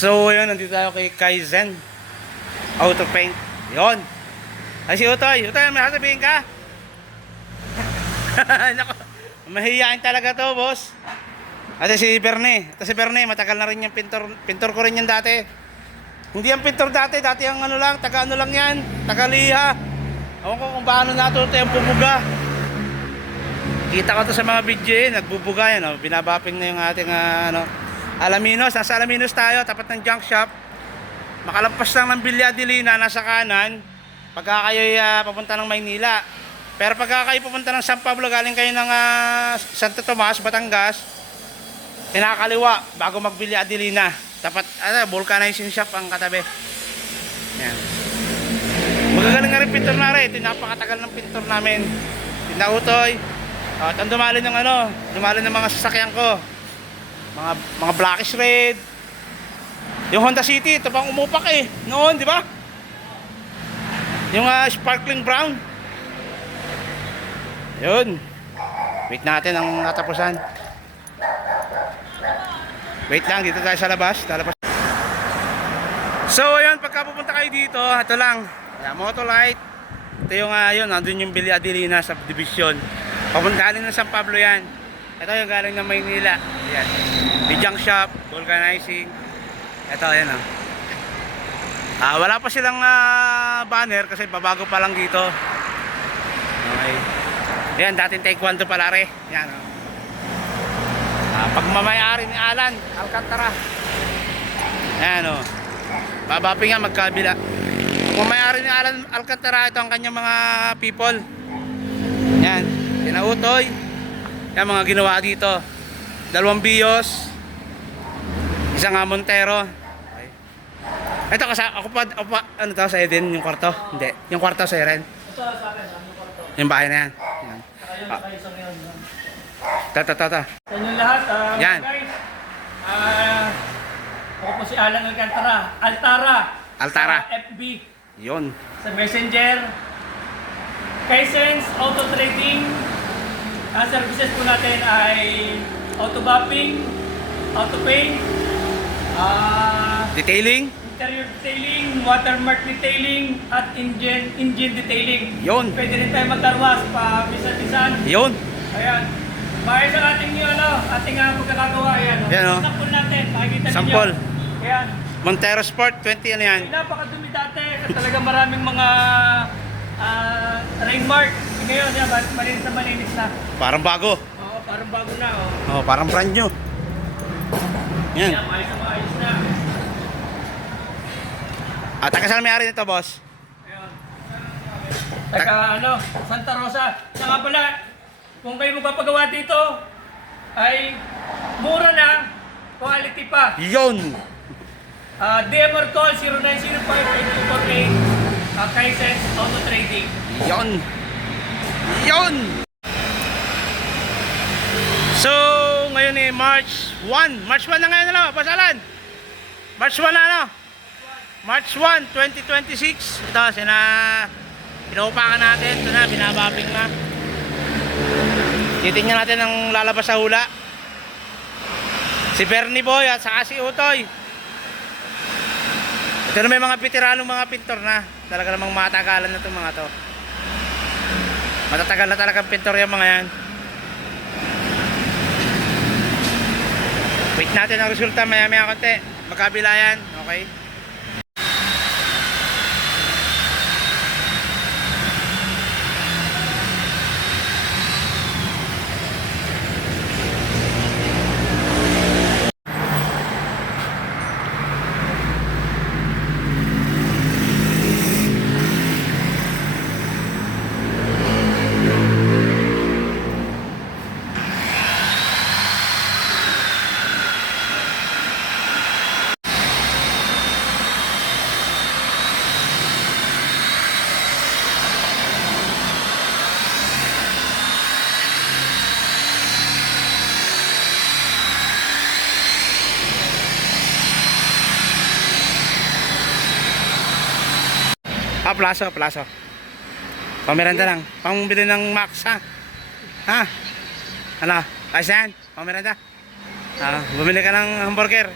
So, yun, nandito tayo kay Kaizen Auto Paint. Yun. Ay, si Utoy. Utoy, may sasabihin ka? Nako, mahihain talaga to, boss. At si Berne. At si Berne, matagal na rin yung pintor. Pintor ko rin yan dati. Hindi yung pintor dati. Dati ang ano lang, taga ano lang yan. Taga liha. Ewan ko kung paano natuto yung bubuga. Kita ko to sa mga video eh. Nagbubuga yan. Oh. Binabaping na yung ating ano, Alaminos. Nasa Alaminos tayo. Tapat ng junk shop. Makalampas lang ng Villa Adelina. Nasa kanan. Pagka kayo papunta ng Maynila. Pero pagka kayo pupunta ng San Pablo, galing kayo ng Santo Tomas, Batangas, pinakaliwa bago mag Villa Adelina. Tapat, vulcanizing shop ang katabi. Yan. Magagaling nga rin pintor na rin. Ito yung napakatagal ng pintor namin. Tinautoy. At ang dumali ng dumali ng mga sasakyan ko. Mga blackish red. Yung Honda City, ito pang umupak eh. Noon, di ba? Yung sparkling brown. Yun. Wait natin ang natapusan. Wait lang, dito tayo sa labas. So, ayun, pagka pupunta kayo dito, ito lang. Motolight. Ito yung, nandun yung Villa Adelina sa division. Papunta galing ng San Pablo yan. Ito yung galing ng Maynila. Yan. The junk shop, vulcanizing. Ito, yan wala pa silang banner kasi babago pa lang dito. Okay. Yan, dating taekwondo pala rin. Yan. Pagmamayari ni Alan Alcantara. Yan babapi nga magkabila. Pagmamayari ni Alan Alcantara, ito ang kanyang mga people. Yan, Tinautoy. Yan mga ginawa dito. 2 Bios. Isang Montero. Okay. Ito kasi ako pa ano to sa Eden yung kwarto? Hindi, yung kwarto sa Eren. Ito sa akin, yung kwarto. Yung bahay na yan. Yan. Kayo sa ngayon. Ta. Sa inyo lahat, Yan. guys. Ako po si Alan Alcantara. Altara. Sa FB. Yun. Sa Messenger. Kaizen's Auto Trading. Ang services po natin ay auto buffing, auto paint, Detailing. interior detailing, watermark detailing, at engine detailing. Yun. Pwede rin tayo magkarwas pa bisan-bisan. Yun. Ayan. Bahaya sa ating ating pagkakagawa. Ayan. Yan, Sample natin. Makikita ninyo. Sample. Ayan. Montero Sport 20 ano yan? Napakadumi dati. Talaga maraming mga rain mark. Ngayon, yan, malinis na. Parang bago. Oo, parang bago na. Parang brand new. Yan. Ayan, maayos na. Taga saan may-ari nito, boss? Ayan. Taga Santa Rosa. Sa nga pala, kung kayo magpapagawa dito, ay mura na, quality pa. Yun. DM or call 0905-8248 Kaizen's Auto Trading. Yun. Yun. So, ngayon March 1. March 1 na ngayon Pasalan. March 1 na March 1, 2026. Ito, pinaupakan natin. Ito na, binababing na. Titingnan natin ang lalabas sa hula. Si Bernie Boy at saka si Utoy. Ito na may mga veteranong mga pintor na. Talaga namang matagalan na itong mga to. Matatagal na talagang pintor yung mga yan. Wait natin ang resulta maya konti. Magkabila yan. Okay. Plaso. Pamiranda lang. Pambili ng Max, ha? Ha? Ano? Ayos na yan? Pamiranda? Bumili ka ng hamburger.